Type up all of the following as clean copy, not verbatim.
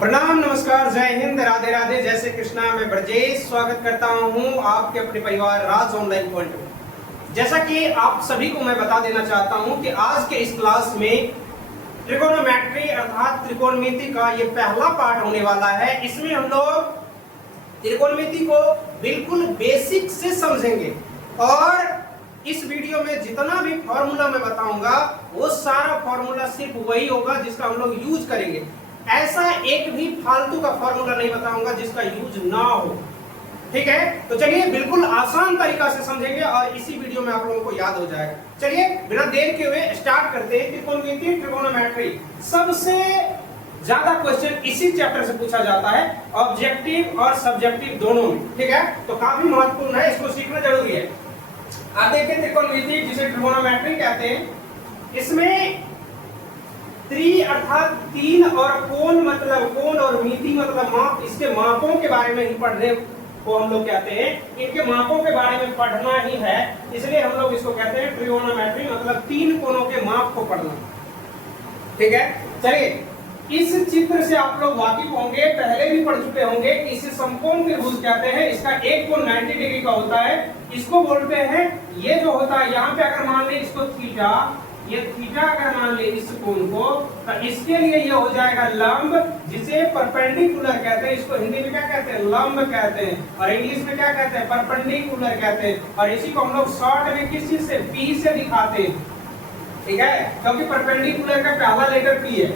प्रणाम, नमस्कार, जय हिंद, राधे राधे, जय श्री कृष्णा। मैं ब्रजेश स्वागत करता हूं आपके अपने परिवार राज ऑनलाइन पॉइंट में। जैसा कि आप सभी को मैं बता देना चाहता हूं कि आज के इस क्लास में त्रिकोणोमेट्री अर्थात त्रिकोणमिति का ये पहला पार्ट होने वाला है। इसमें हम लोग त्रिकोणमिति को बिल्कुल बेसिक से समझेंगे और इस वीडियो में जितना भी फॉर्मूला मैं बताऊंगा वो सारा फॉर्मूला सिर्फ वही होगा जिसका हम लोग यूज करेंगे। ऐसा एक भी फालतू का फॉर्मूला नहीं बताऊंगा जिसका यूज ना हो। ठीक है, तो चलिए बिल्कुल आसान तरीका से समझेंगे और इसी वीडियो में आप लोगों को याद हो जाएगा। चलिए बिना देर के हुए स्टार्ट करते हैं। त्रिकोणमिति ट्रिगोनोमेट्री सबसे ज्यादा क्वेश्चन इसी चैप्टर से पूछा जाता है, ऑब्जेक्टिव और सब्जेक्टिव दोनों में। ठीक है, तो काफी महत्वपूर्ण है, इसको सीखना जरूरी है। आप देखिए त्रिकोणमिति जिसे ट्रिगोनोमेट्री कहते हैं, इसमें त्रि अर्थात तीन और कोण मतलब कोण और मिति मतलब माप, इसके मापों के बारे में ही पढ़ने को हम लोग कहते हैं। इनके मापों के बारे में पढ़ना ही है, इसलिए हम लोग इसको कहते हैं ट्रिगोनोमेट्री, मतलब तीन कोणों के माप को पढ़ना। ठीक है, चलिए इस चित्र से आप लोग वाकिफ होंगे, पहले भी पढ़ चुके होंगे। इसे समकोण त्रिभुज कहते हैं। इसका एक कोण 90 डिग्री का होता है, इसको बोलते हैं, ये जो होता है यहाँ पे अगर मान ले इसको थीटा, ये थीटा अगर मान ले इस कोण को, तो इसके लिए ये हो जाएगा लंब, जिसे परपेंडिकुलर कहते हैं। इसको हिंदी में क्या कहते हैं? लंब कहते हैं, और इंग्लिश में क्या कहते हैं? परपेंडिकुलर कहते हैं। और इसी को हम लोग शॉर्ट में किस चीज से? पी से दिखाते हैं। ठीक है, क्योंकि परपेंडिकुलर का पहला लेटर पी है।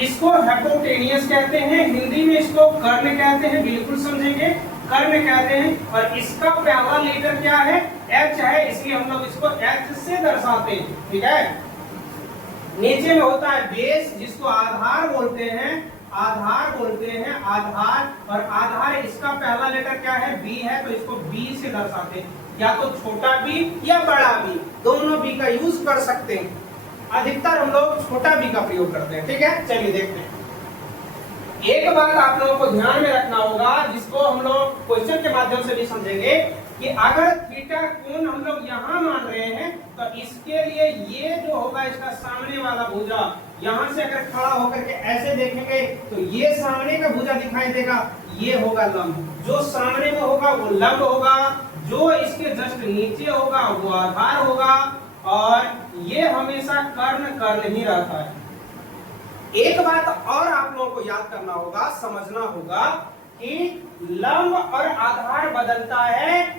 इसको हाइपोटेनियस कहते हैं, हिंदी में इसको कर्ण कहते हैं, बिल्कुल समझेंगे, कर्ण कहते हैं। और इसका पहला लेटर क्या है? एच है, इसलिए हम लोग इसको एच से दर्शाते हैं। ठीक है, नीचे में होता है बेस, जिसको आधार बोलते हैं, आधार बोलते हैं, आधार। और आधार इसका पहला लेटर क्या है? बी है, तो इसको बी से दर्शाते हैं। या तो छोटा बी या बड़ा बी, दोनों बी का यूज कर सकते हैं। अधिकतर हम लोग छोटा बी का प्रयोग करते हैं। ठीक है, चलिए देखते हैं। एक बात आप लोगों को ध्यान में रखना होगा, जिसको हम लोग क्वेश्चन के माध्यम से भी समझेंगे, कि अगर थीटा कोण हम लोग यहाँ मान रहे हैं, तो इसके लिए ये जो होगा इसका सामने वाला भुजा, यहाँ से अगर खड़ा होकर के ऐसे देखेंगे तो ये सामने का भुजा दिखाई देगा, ये होगा लंब। जो सामने में होगा वो लंब होगा, जो इसके जस्ट नीचे होगा वो आधार होगा, और ये हमेशा कर्ण कर्ण ही रहता है। एक बात और आप लोगों को याद करना होगा, समझना होगा कि लंब और आधार बदलता है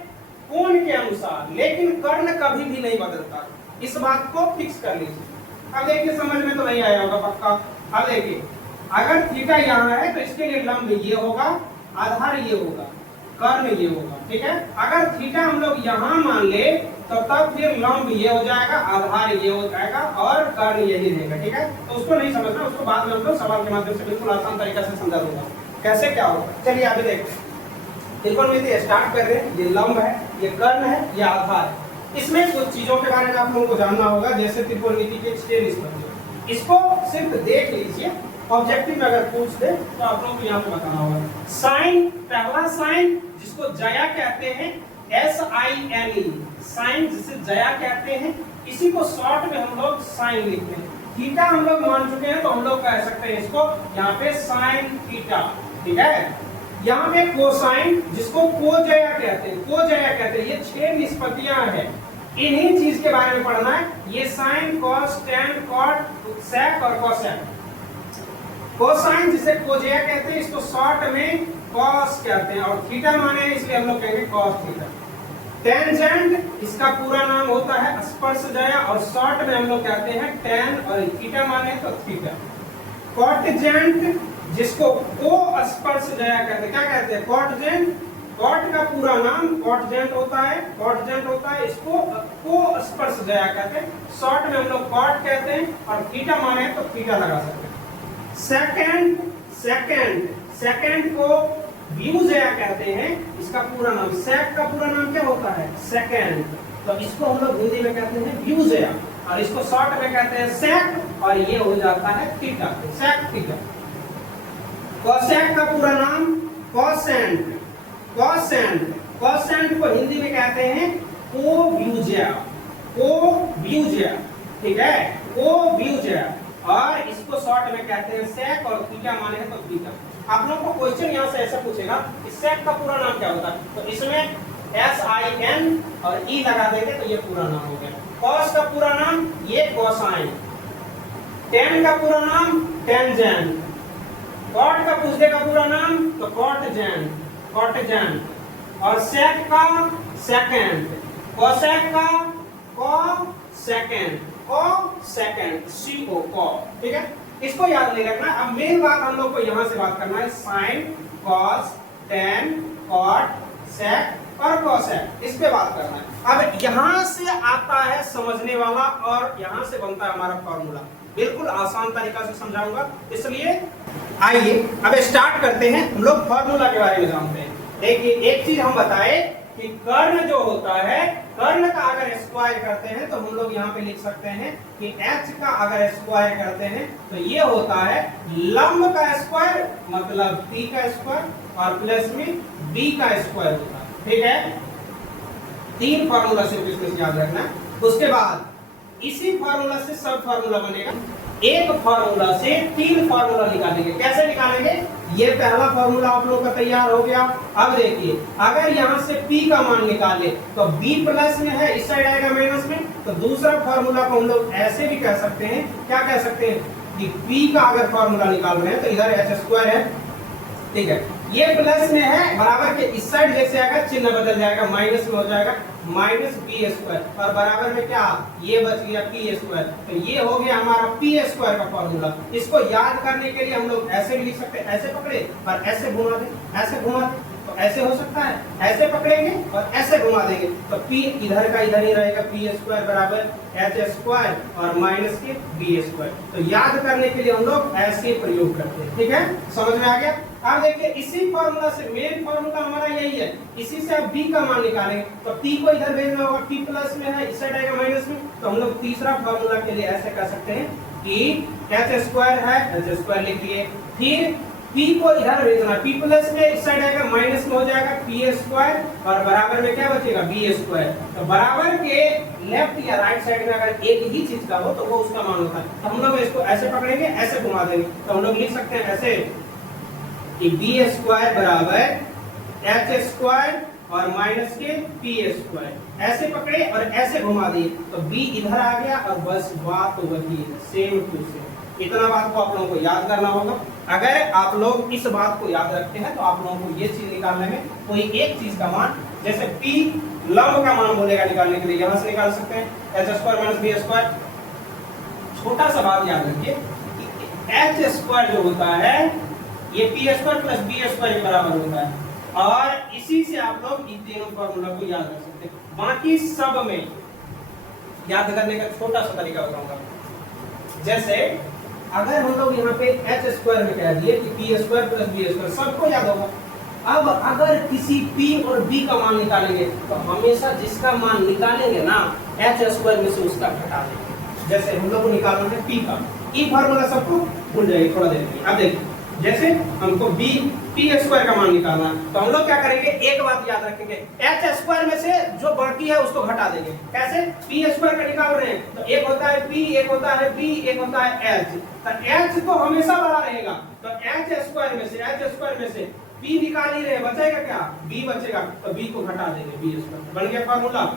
कोण के अनुसार, लेकिन कर्ण कभी भी नहीं बदलता। इस बात को फिक्स कर लीजिए। अब देखिए, समझ में तो नहीं आया होगा पक्का। अब देखिए, अगर थीटा यहाँ है तो इसके लिए लंब ये होगा, आधार ये होगा, कर्ण ये होगा। ठीक है, अगर थीटा हम लोग यहाँ मान ले तो तब फिर लंब ये हो जाएगा, आधार ये हो जाएगा, और कर्ण यही रहेगा। ठीक है, तो उसको नहीं समझना, उसको बाद में हम लोग सवाल के माध्यम से बिल्कुल आसान तरीका से समझा दूंगा कैसे क्या होगा। चलिए आगे देखते हैं। त्रिकोणमिति स्टार्ट कर रहे हैं। ये लंब है, ये कर्ण है, ये आधार है। इसमें कुछ चीजों के बारे में आप लोगों को जानना होगा, जैसे त्रिकोणमिति के 6 निष्पत्ति। इसको सिर्फ देख लीजिए, ऑब्जेक्टिव में अगर पूछ दे तो आप लोगों को यहाँ पे बताना होगा। साइन, पहला साइन जिसको जया कहते हैं, SINE, साइन जिसे जया कहते हैं, इसी को शॉर्ट में हम लोग साइन लिखते हैं। थीटा हम लोग मान चुके हैं, तो हम लोग कह सकते हैं इसको यहाँ पे साइन थीटा। ठीक है, यहाँ पे कोसाइन जिसको कोजया कहते हैं, कोजया कहते हैं। ये 6 निष्पत्तियां हैं, इन्हीं चीज के बारे में पढ़ना है। ये साइन, कॉस, टैन, कॉट, सेक और कोसेक। कोसाइन जिसे कोजया कहते हैं, इसको शॉर्ट में कॉस कहते हैं, और थीटा माने इसलिए हम लोग कहेंगे कॉस थीटा। टेंजेंट इसका पूरा नाम होता है स्पर्शजया, और शॉर्ट में हम लोग कहते हैं टैन, और थीटा माने तो थीटा। कॉटजेंट जिसको को स्पर्शजया कहते हैं, क्या कहते हैं? कॉटजेंट। कॉट का पूरा नाम कॉटजेंट होता है, कॉटजेंट होता है, इसको को स्पर्शजया कहते हैं। शॉर्ट में हम लोग कॉट कहते हैं, और थीटा माने तो थीटा लगा सकते हैं। सेकंड, सेकंड, सेकंड को व्यूजया कहते हैं, इसका पूरा नाम। सेक का पूरा नाम क्या होता है? सेकंड, तो इसको हम लोग हिंदी में कहते हैं व्यूजया, और इसको शॉर्ट में कहते हैं सेक, और ये हो जाता है थीटा, सेक थीटा। कोसेक का पूरा नाम कोसेंट, कोसेंट, कोसेंट को हिंदी में कहते हैं कोव्यूजया, कोव्यूजया। ठीक है, कोव्यूजया। और इसको शॉर्ट में कहते हैं सेक, और थीटा माने है तो थीटा। आप लोगों को क्वेश्चन यहाँ से ऐसा पूछेगा कि सेक का पूरा नाम क्या होता है, तो इसमें SIN और E लगा देंगे तो ये पूरा नाम हो गया। कॉस का पूरा नाम ये कोसाइन, टेन का पूरा नाम टेंजेंट, कॉट का पूछ देगा पूरा नाम तो कॉटजेंट, कॉटजेंट, और सेक का सेकेंड, कोसेक का कोसेकेंड, कोसेकेंड, CO को, ठीक है। इसको याद नहीं रखना। अब मेन बात हम लोग को यहाँ से बात करना है साइन, कॉस, टेन, कॉट, सेक और कोसेक, इस पे बात करना है। अब यहाँ से आता है समझने वाला और यहाँ से बनता है हमारा फॉर्मूला। बिल्कुल आसान तरीका से समझाऊंगा, इसलिए आइए अब स्टार्ट करते हैं। हम लोग फॉर्मूला के बारे में जानते हैं। देखिए एक चीज हम बताए कि कर्ण जो होता है, कर्ण का अगर स्क्वायर करते हैं तो हम लोग यहाँ पे लिख सकते हैं कि h का अगर स्क्वायर करते हैं तो ये होता है लंब का स्क्वायर मतलब p का स्क्वायर और प्लस में b का स्क्वायर होता है, ठीक है। तीन फार्मूला सिर्फ इसमें याद रखना। उसके बाद इसी फार्मूला से सब फार्मूला बनेगा। एक फार्मूला से तीन फार्मूला निकालेंगे। कैसे निकालेंगे? ये पहला फार्मूला आप लोगों का तैयार हो गया। अब देखिए अगर यहाँ से P का मान निकाले तो B प्लस में है, इस साइड आएगा माइनस में, तो दूसरा फार्मूला को हम लोग ऐसे भी कह सकते हैं। क्या कह सकते हैं कि P का अगर फार्मूला निकाल रहे हैं तो इधर h स्क्वायर है, ठीक है, ये प्लस में है, बराबर के इस साइड जैसे आएगा चिन्ह बदल जाएगा, माइनस में हो जाएगा माइनस बी स्क्वायर, और बराबर में क्या ये बच गया पी स्क्वायर। तो ये हो गया हमारा पी स्क्वायर का फॉर्मूला। इसको याद करने के लिए हम लोग ऐसे भी लिख सकते हैं, ऐसे पकड़े और ऐसे घुमा दें, ऐसे घुमा दें तो ऐसे हो सकता है, ऐसे पकड़ेंगे और ऐसे घुमा देंगे तो p इधर का इधर ही रहेगा, पी स्क्वायर बराबर एच स्क्वायर और माइनस के बी स्क्वायर। तो याद करने के लिए हम लोग ऐसे प्रयोग करते हैं, ठीक है, समझ में आ गया। अब देखिए इसी फॉर्मूला से मेन फॉर्मूला हमारा यही है, इसी से आप b का मान निकालेंगे तो p को इधर भेजना होगा, p प्लस में है, इस साइड आएगा माइनस में, तो हम लोग तीसरा फॉर्मूला के लिए ऐसे कर सकते हैं कि h स्क्वायर है, h स्क्वायर लिख लिए, फिर p को इधर भेजना, p प्लस में इस साइड आएगा माइनस में हो जाएगा p स्क्वायर और बराबर में क्या बचेगा b स्क्वायर। तो बराबर के लेफ्ट या राइट साइड में अगर एक ही चीज का हो तो वो उसका मान होता है। तो हम लोग इसको ऐसे पकड़ेंगे, ऐसे घुमा देंगे, तो हम लोग लिख सकते हैं ऐसे कि बी स्क्वायर बराबर एच स्क्वायर और माइनस के पी स्क्वायर, ऐसे पकड़े और ऐसे घुमा दिए तो b इधर आ गया और बस बात वही है, सेम टू सेम। इतना बात को आप लोगों को याद करना होगा। अगर आप लोग इस बात को याद रखते हैं तो आप लोगों को ये चीज निकालने में कोई एक चीज का मान, जैसे p लंब का मान बोलेगा निकालने के लिए, यहां से निकाल सकते हैं H square minus B square. छोटा सा बात याद रखिए एच स्क्वायर जो होता है ये P square plus B square के बराबर होता है, और इसी से आप लोग इन तीनों फॉर्मूला को याद रख सकते हैं। बाकी सब में याद करने का छोटा सा तरीका बताऊंगा। जैसे अगर हम लोग यहाँ पे एच स्क्वायर में कह दिए कि P square plus B square, सबको याद होगा। अब अगर किसी p और b का मान निकालेंगे तो हमेशा जिसका मान निकालेंगे ना एच स्क्वायर में से उसका घटा देंगे। जैसे हम लोग को निकालना है p का, ई फॉर्मूला सबको भूल जाएगी थोड़ा देर में। अब देखिए जैसे हमको पी स्क्वायर का मान निकालना है तो हम लोग क्या करेंगे, एक बात याद रखेंगे, एच स्क्वायर में से जो बाकी है उसको घटा देंगे। कैसे? पी स्क्वायर का निकाल रहे हैं तो एक होता है पी, एक होता है बी, एक होता है एच, तो एच तो हमेशा बड़ा रहेगा, तो एच स्क्वायर में से पी निकाल ही रहे, बचेगा क्या? बी बचेगा, तो बी को घटा देंगे, बी स्क्वायर बन गया फॉर्मूला।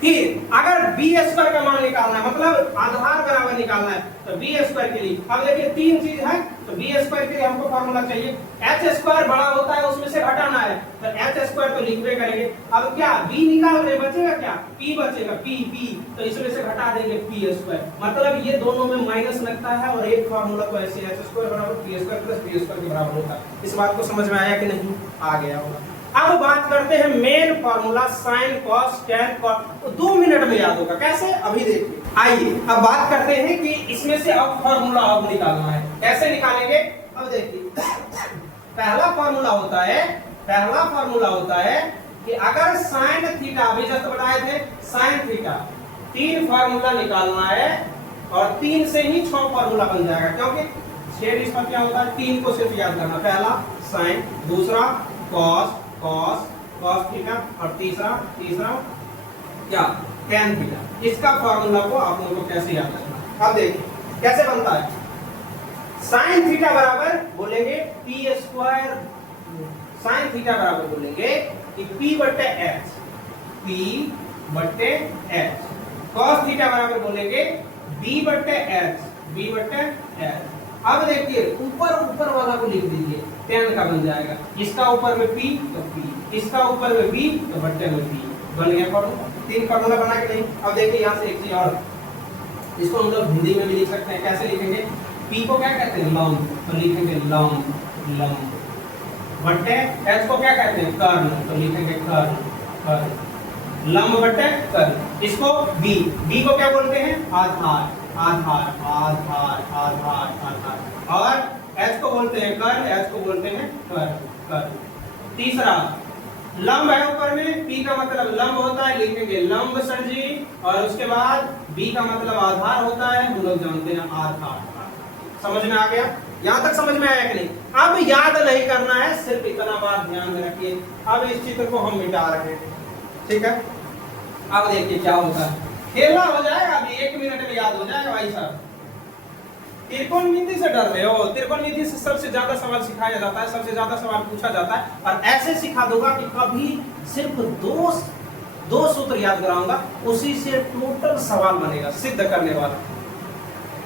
फिर अगर बी स्क्वायर का मान निकालना है, मतलब आधार बराबर निकालना है, तो बी स्क्वायर के लिए अब देखिए तीन चीज है, तो बी स्क्वायर के लिए हमको फॉर्मूला चाहिए, एच स्क्वायर बड़ा होता है उसमें से घटाना है, तो एच स्क्वायर तो लिखबे करेंगे। अब क्या बी निकाल रहे, बचेगा क्या? पी बचेगा, पी तो इसमें से घटा देंगे पी स्क्वायर, मतलब ये दोनों में माइनस लगता है और एक फॉर्मूला को ऐसे एच स्क्वायर बराबर P square plus B square के बराबर होता है। इस बात को समझ में आया कि नहीं? आ गया होगा। अब बात करते हैं main formula sine cos tan cot, तो 2 मिनट में याद होगा। कैसे? अभी देखिए। आइए अब बात करते हैं कि इसमें से अब फॉर्मूला अब निकालना है, कैसे निकालेंगे? अब देखिए पहला फॉर्मूला होता है कि अगर साइन थीटा, अभी जस्ट बताए थे साइन थीटा, 3 फॉर्मूला निकालना है और 3 से ही 6 फॉर्मूला बन जाएगा, क्योंकि 6 निष्पत्तियां होता है, 3 को सिर्फ याद करना। पहला साइन, दूसरा कॉस थीटा और तीसरा क्या? Tan theta. इसका फॉर्मूला को आप लोगों को कैसे याद रखना? अब देखिए कैसे बनता है? साइन थीटा बराबर बोलेंगे पी स्क्वायर, साइन थीटा बराबर बोलेंगे कि पी बट्टे एच, पी बट्टे एच। कॉस थीटा बराबर बोलेंगे बी बट्टे एच, बी बट्टे एच। अब देखिए ऊपर ऊपर वाला को लिख दीजिए, tan का बन जाएगा, इसका ऊपर में p तो p, इसका ऊपर में b तो बट्टे में p, बन गया फॉर्मूला। 3 फॉर्मूला बना के नहीं। अब देखिए यहाँ से एक चीज और, इसको हम लोग हिंदी में भी लिख सकते हैं। कैसे लिखेंगे? p को क्या कहते हैं? लंब, तो लिखेंगे लंब, लंब बट्टे h को क्या कहते हैं? कर्ण, तो लिखेंगे कर्ण, कर्ण लंब बट्टे कर्ण। इसको b, b को क्या बोलते हैं? आधार, आधार, आधार, आधार, आधार। और h को बोलते हैं कर्ण, h को बोलते हैं कर्ण, कर्ण। तीसरा लंब है ऊपर में, p का मतलब लंब होता है, लिखेंगे लंब सर जी। और उसके बाद b का मतलब आधार होता है, हम लोग जानते हैं आधार। समझ में आ गया? यहां तक समझ में आया कि नहीं? अब याद नहीं करना है, सिर्फ इतना बात ध्यान में रखिए। अब इस चित्र को हम मिटा रहे हैं, ठीक है? अब देखिए क्या होता है, खेलना हो जाएगा, अभी 1 मिनट में याद हो जाएगा भाई साहब। त्रिकोणमिति से डर रहे हो? त्रिकोणमिति से सबसे ज्यादा सवाल सिखाया जाता है, सबसे ज्यादा सवाल पूछा जाता है। और ऐसे सिखा दूंगा कि कभी सिर्फ दो सूत्र याद कराऊंगा, उसी से टोटल सवाल बनेगा सिद्ध करने वाला।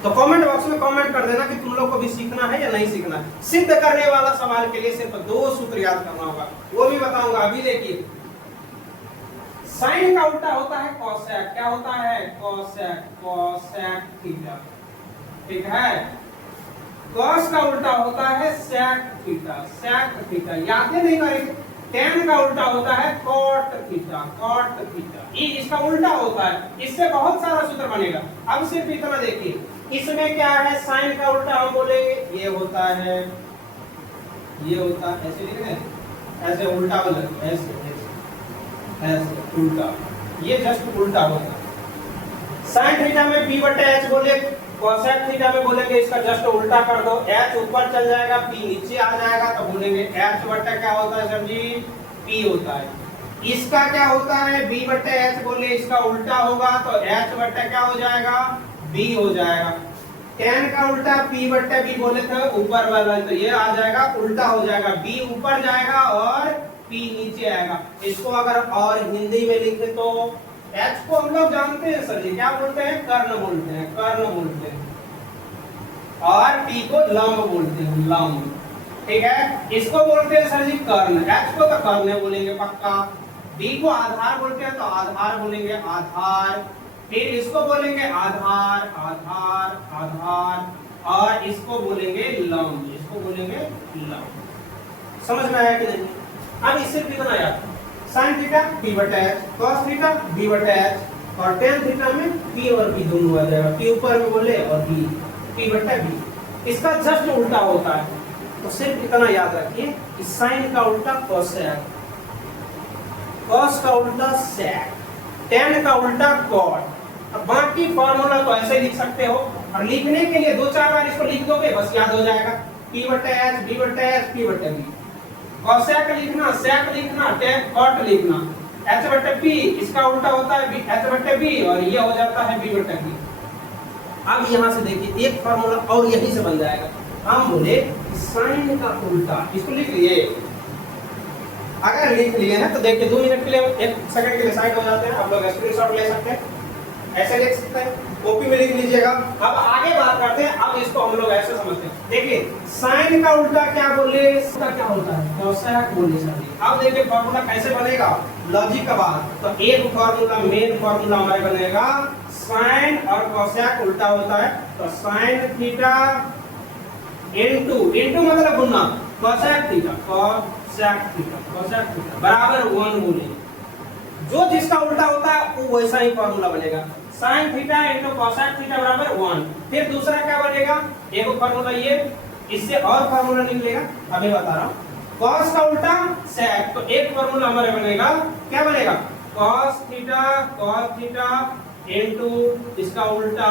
तो कमेंट बॉक्स में कमेंट कर देना कि तुम लोग को भी सीखना है या नहीं सीखना है। सिद्ध करने वाला सवाल के लिए सिर्फ 2 सूत्र याद करना होगा, वो भी बताऊंगा। अभी देखिए साइन का उल्टा होता है कोसेक। क्या होता है? कोसेक, कोसेक थीटा, ठीक है? कॉस का उल्टा होता है सेक थीटा, सेक थीटा। याद नहीं करेंगे। tan का उल्टा होता है cot थीटा, cot थीटा। ये इसका उल्टा होता है, इससे बहुत सारा सूत्र बनेगा। अब सिर्फ इतना देखिए, इसमें क्या है? साइन का उल्टा हम बोलेंगे ये होता है, ये होता है, ऐसे लिख रहे हैं, ऐसे उल्टा बोलेंगे, ऐसे ऐसे उल्टा, ये जस्ट उल्टा होता है। साइन थीटा में p बटे h बोले, कोसेक थीटा में बोलेंगे इसका जस्ट उल्टा कर दो, h ऊपर चल जाएगा, p नीचे आ जाएगा, तो बोलेंगे h बटे क्या होता है सर जी? p होता है। इसका क्या होता है? b बटे h बोले, इसका उल्टा होगा तो h बटे क्या हो जाएगा? b हो जाएगा। tan का उल्टा p बटे b बोले थे ऊपर वाला, तो ये आ जाएगा, उल्टा हो जाएगा, b ऊपर जाएगा और p नीचे आएगा। इसको अगर और हिंदी में लिखे तो h को हम लोग जानते हैं सर जी, क्या बोलते हैं? कर्ण बोलते हैं, कर्ण बोलते हैं। और p को लंब बोलते हैं, लंब, ठीक है? इसको बोलते हैं सर जी कर्ण, h को तो कर्ण बोलेंगे पक्का। b को आधार बोलते हैं तो आधार बोलेंगे, आधार। फिर इसको बोलेंगे आधार, आधार, आधार। और इसको बोलेंगे लंब, इसको बोलेंगे लंब। समझ में आया कि नहीं? अब इससे कितना याद? साइन थीटा p बटे h, cos थीटा b बटे h, और tan थीटा में p और b दोनों आ जाएगा, p ऊपर में बोले और b, p बटे b। इसका जस्ट उल्टा होता है, तो सिर्फ इतना याद रखिए कि साइन का उल्टा कोसेक, cos का उल्टा sec, tan का उल्टा cot। अब बाकी फार्मूला तो ऐसे लिख सकते हो, और लिखने के लिए 2-4 बार इसको लिख दोगे बस याद हो जाएगा। p बटे h, b बटे h, p बटे b। कोसेक लिखना, सेक लिखना, tan cot लिखना, h बटे p, इसका उल्टा होता है h बटे b, और ये हो जाता है b बटे b। अब यहाँ से देखिए एक फार्मूला और यही से बन जाएगा। हम बोले साइन का उल्टा, इसको लिख लिए। अगर लिख लिए हैं तो देखिए 2 मिनट के लिए, 1 सेकंड के लिए साइड हो जाते हैं। आप लोग स्क्रीनशॉट ले सकते हैं, ऐसे लिख सकते हैं, कॉपी में लिख लीजिएगा। अब आगे बात करते हैं, अब इसको हम लोग ऐसे समझते हैं। देखिए साइन का उल्टा क्या बोले? इसका क्या होता है? कोसेक बोले सर। अब देखिए फार्मूला कैसे बनेगा, लॉजिक का बात। तो एक फार्मूला, मेन फार्मूला हमारे बनेगा, साइन और कोसेक उल्टा होता है, तो साइन थीटा इनटू, इनटू मतलब गुना, cosec theta, cosec theta, cosec theta बराबर 1 बोलेंगे। जो जिसका उल्टा होता है वो वैसा ही फार्मूला बनेगा, sine theta into cosec theta बराबर 1। फिर दूसरा क्या बनेगा? एक फार्मूला ये, इससे और फार्मूला निकलेगा, अभी बता रहा हूं। cos का उल्टा sec, तो एक फार्मूला हमारे बनेगा, क्या बनेगा? cos थीटा इनटू इसका उल्टा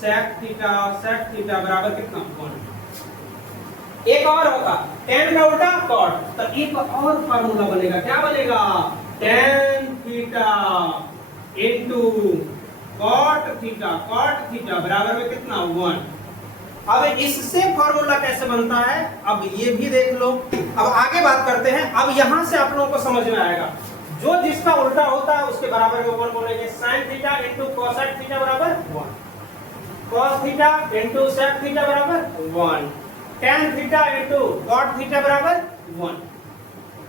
sec थीटा बराबर कितना? 1। एक और होगा tan का उल्टा cot, तो एक और फार्मूला बनेगा, क्या बनेगा? tan theta into cot theta बराबर में कितना? 1। अब इससे फॉर्मूला कैसे बनता है अब ये भी देख लो। अब आगे बात करते हैं। अब यहां से आप लोगों को समझ में आएगा, जो जिसका उल्टा होता है उसके बराबर में 1 बोलेंगे। sin theta into cosec theta बराबर 1, cos theta into sec theta बराबर 1, tan theta into cot theta बराबर 1।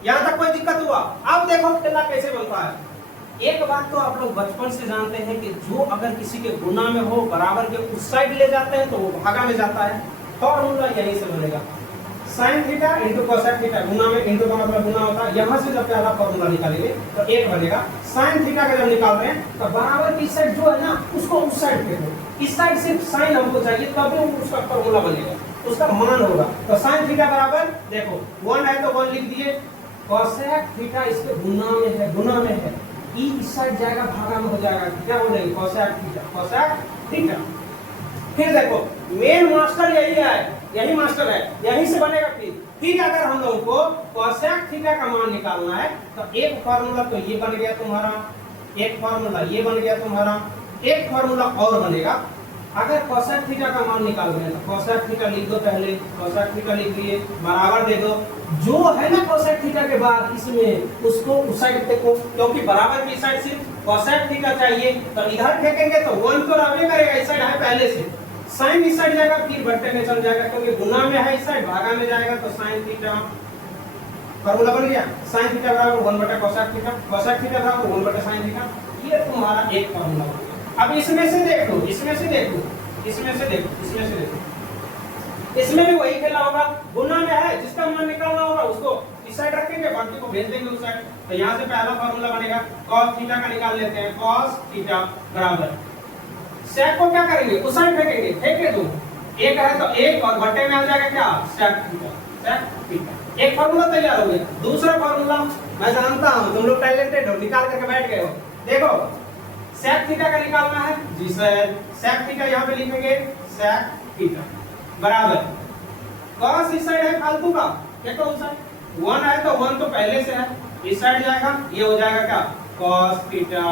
यहां तक कोई दिक्कत हुआ? अब देखो ठेला कैसे बनता है। एक बात तो आप लोग बचपन से जानते हैं कि जो अगर किसी के गुना में हो बराबर के उस साइड ले जाते हैं तो वो भागा में जाता है। फॉर्मूला यहीं से बनेगा, sin theta into cosec theta, गुना में इंटू का मतलब गुना होता है। यहां से जब पहला फॉर्मूला निकालेंगे तो 1 बनेगा। sin थीटा का जब निकाल रहे हैं तो बराबर की साइड जो है ना उसको उस साइड पे दो, इस साइड सिर्फ sin हमको चाहिए तभी उसका फॉर्मूला बनेगा, उसका मान होगा। तो sin थीटा बराबर देखो 1 है तो 1 लिख दिए, cosec थीटा इसके गुना में है, गुना में है, ई इस साइड जाएगा भागा में हो जाएगा, क्या बोलेंगे cosec थीटा, cosec थीटा। फिर देखो मेन मास्टर यही है, यही मास्टर है, यही से बनेगा। फिर अगर हम लोगों को cosec थीटा का मान निकालना है तो एक फार्मूला तो ये बन गया तुम्हारा, एक फार्मूला ये बन गया तुम्हारा, एक फार्मूला और बनेगा। अगर cosec थीटा का मान निकाल रहे हैं तो cosec थीटा लिख दो, पहले cosec थीटा लिख दिए, बराबर दे दो जो है ना cosec थीटा के बाद इसमें उसको उस साइड देखो, क्योंकि बराबर की साइड सिर्फ cosec थीटा चाहिए तो इधर फेंकेंगे तो 1 तो रबे करेगा, इस साइड है पहले से, sin इस साइड जाएगा फिर बट्टे में चल जाएगा, क्योंकि गुना में है इस साइड भागा में जाएगा तो sin थीटा फार्मूला बन गया। sin थीटा बराबर 1 बटा cosec थीटा, cosec थीटा बराबर 1 बटा sin थीटा। ये तुम्हारा एक फार्मूला बन गया। अब इसमें से देख लो, इसमें से देखो, इसमें से देखो, इसमें से देखो, इसमें भी वही खेला होगा, गुना में है, जिसका मान निकालना होगा उसको इस साइड रखेंगे, बाकी को भेज देंगे उस साइड। तो यहाँ से पहला फार्मूला बनेगा cos थीटा का निकाल लेते हैं, cos थीटा बराबर sec को क्या करेंगे उस साइड फेंकेंगे, फेंके दो, एक है तो एक और बट्टे में आ जाएगा क्या sec थीटा, sec थीटा। एक फार्मूला तैयार हो गया। दूसरा फार्मूला मैं जानता हूँ तुम लोग टैलेंटेड हो, निकाल करके बैठ गए हो। देखो sec थीटा का निकालना है जी सर, sec थीटा यहाँ पे लिखेंगे sec थीटा बराबर cos इस साइड है फालतू का, देखो उस साइड 1 है तो 1 तो पहले से है, इस साइड जाएगा, ये हो जाएगा क्या cos थीटा,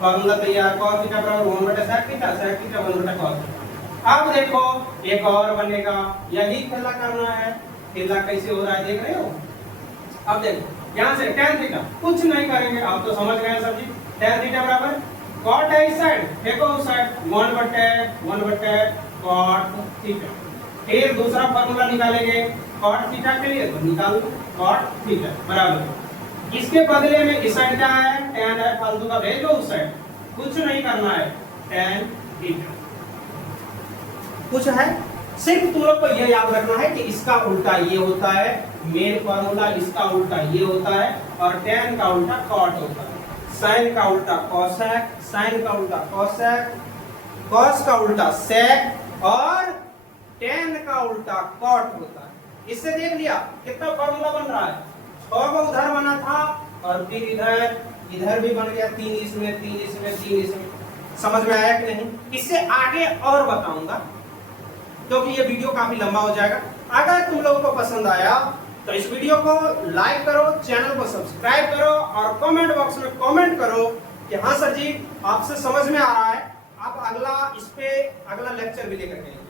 फार्मूला तैयार, cos थीटा बराबर 1 बटा sec थीटा, sec थीटा 1 बटा cos थीटा। अब देखो एक और बनेगा, यही खेला करना है। खेला कैसे हो रहा है देख रहे हो? अब देखो यहाँ से tan थीटा कुछ नहीं करेंगे, आप तो समझ गए सर जी। tan थीटा बराबर cot है इस साइड, देखो उस साइड 1 बटे cot थीटा। फिर दूसरा फार्मूला निकालेंगे cot थीटा के लिए, तो निकाल लो cot थीटा बराबर, इसके बदले में इस साइड क्या है tan है, फालतू का भेज दो उस साइड, कुछ नहीं करना है, tan थीटा कुछ है, सिर्फ तुम लोग को यह याद रखना है कि इसका उल्टा ये होता है, मेन फार्मूला इसका उल्टा ये होता है, और tan का उल्टा cot होता है, sin का उल्टा cosec, sin का उल्टा cosec, cos का उल्टा sec और tan का उल्टा cot होता है। इससे देख लिया कितना फार्मूला बन रहा है, 6 उधर बना था और फिर इधर भी बन गया, 3 इसमें 3 इसमें 3 इसमें। समझ में आया कि नहीं? इससे आगे और बताऊंगा क्योंकि ये वीडियो काफी लंबा हो जाएगा। अगर तुम लोगों को पसंद आया तो इस वीडियो को लाइक करो, चैनल को सब्सक्राइब करो और कमेंट बॉक्स में कमेंट करो कि हाँ सर जी आपसे समझ में आ रहा है, आप अगला लेक्चर भी लेकर आएंगे।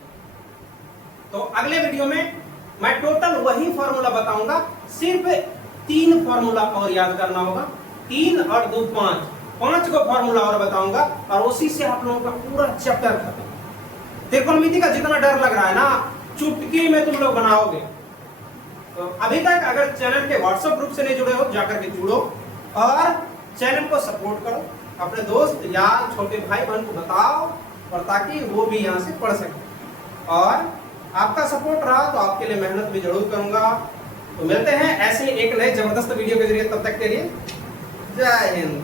तो अगले वीडियो में मैं टोटल वही फॉर्मूला बताऊंगा, सिर्फ 3 फॉर्मूला और याद करना होगा, 3 और 2 5 को फॉर्मूला और बताऊंगा और उसी से आप लोगों का पूरा चैप्टर खत्म। त्रिकोणमिति का जितना डर लग रहा है ना, चुटकी में तुम लोग बनाओगे। तो अभी तक अगर चैनल के व्हाट्सएप ग्रुप से नहीं जुड़े हो जाकर के जुड़ो और चैनल को सपोर्ट करो, अपने दोस्त यार छोटे भाई बहन को बताओ और ताकि वो भी यहाँ से पढ़ सके। और आपका सपोर्ट रहा तो आपके लिए मेहनत भी जरूर करूंगा। तो मिलते हैं ऐसे एक नए जबरदस्त वीडियो के जरिए, तब तक के लिए जय हिंद।